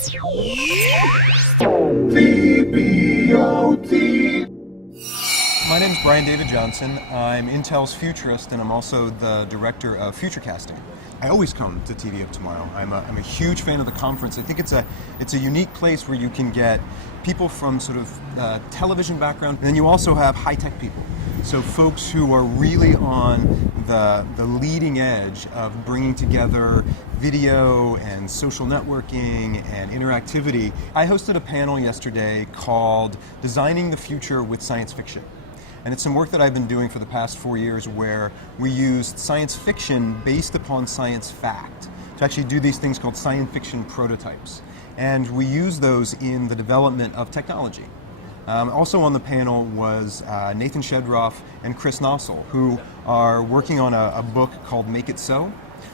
TVOT. My name is Brian David Johnson. I'm Intel's Futurist, and I'm also the director of Futurecasting. I always come to TVOT tomorrow. I'm a huge fan of the conference. I think it's a unique place where you can get people from sort of television background, and then you also have high-tech people. So folks who are really on the leading edge of bringing together video and social networking and interactivity. I hosted a panel yesterday called Designing the Future with Science Fiction. And it's some work that I've been doing for the past 4 years where we used science fiction based upon science fact to actually do these things called science fiction prototypes. And we use those in the development of technology. Also on the panel was Nathan Shedroff and Chris Nossel, who are working on a book called Make It So,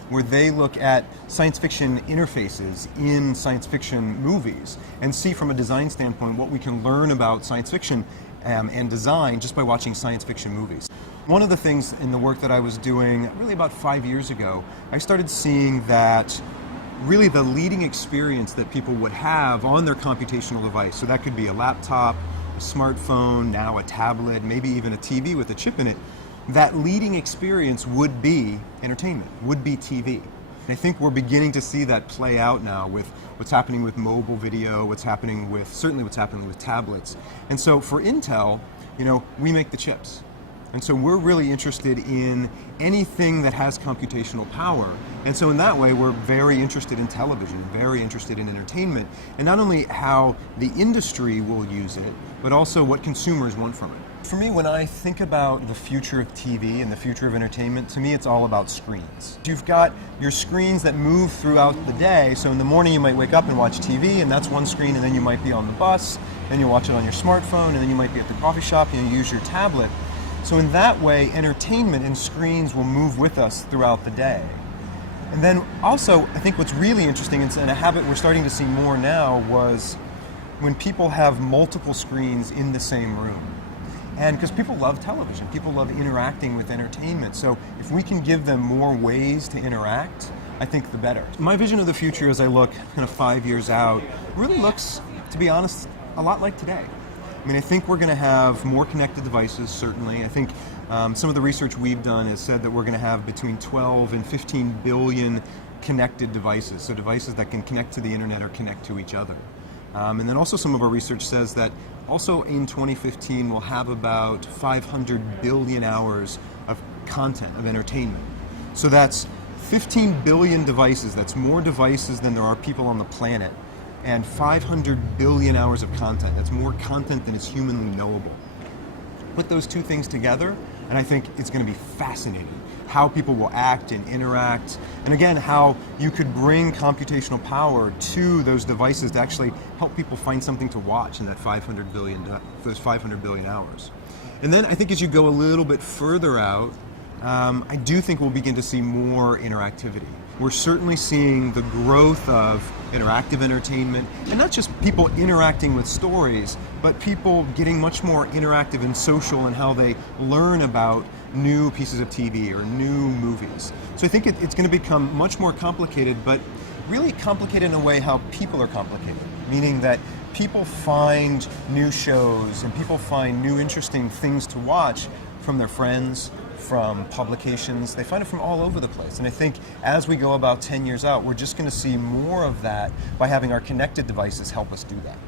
where they look at science fiction interfaces in science fiction movies and see from a design standpoint what we can learn about science fiction and design just by watching science fiction movies. One of the things in the work that I was doing really about 5 years ago, I started seeing that really the leading experience that people would have on their computational device, so that could be a laptop, a smartphone, now a tablet, maybe even a TV with a chip in it, that leading experience would be entertainment, would be TV. And I think we're beginning to see that play out now with what's happening with mobile video, certainly what's happening with tablets. And so for Intel, we make the chips. And so we're really interested in anything that has computational power. And so in that way, we're very interested in television, very interested in entertainment, and not only how the industry will use it, but also what consumers want from it. For me, when I think about the future of TV and the future of entertainment, to me it's all about screens. You've got your screens that move throughout the day, so in the morning you might wake up and watch TV, and that's one screen, and then you might be on the bus, then you watch it on your smartphone, and then you might be at the coffee shop and you use your tablet. So in that way, entertainment and screens will move with us throughout the day. And then also, I think what's really interesting, and a habit we're starting to see more now, was when people have multiple screens in the same room. And because people love television, people love interacting with entertainment. So if we can give them more ways to interact, I think the better. My vision of the future as I look kind of 5 years out really looks, to be honest, a lot like today. I mean, I think we're going to have more connected devices, certainly. I think some of the research we've done has said that we're going to have between 12 and 15 billion connected devices, so devices that can connect to the internet or connect to each other. And then also some of our research says that also in 2015 we'll have about 500 billion hours of content, of entertainment. So that's 15 billion devices, that's more devices than there are people on the planet, and 500 billion hours of content. That's more content than is humanly knowable. Put those two things together, and I think it's going to be fascinating how people will act and interact, and again, how you could bring computational power to those devices to actually help people find something to watch in that 500 billion hours. And then I think as you go a little bit further out, I do think we'll begin to see more interactivity. We're certainly seeing the growth of interactive entertainment, and not just people interacting with stories, but people getting much more interactive and social in how they learn about new pieces of TV or new movies. So I think it's going to become much more complicated, but really complicated in a way how people are complicated, meaning that people find new shows and people find new interesting things to watch from their friends, from publications. They find it from all over the place. And I think as we go about 10 years out, we're just going to see more of that by having our connected devices help us do that.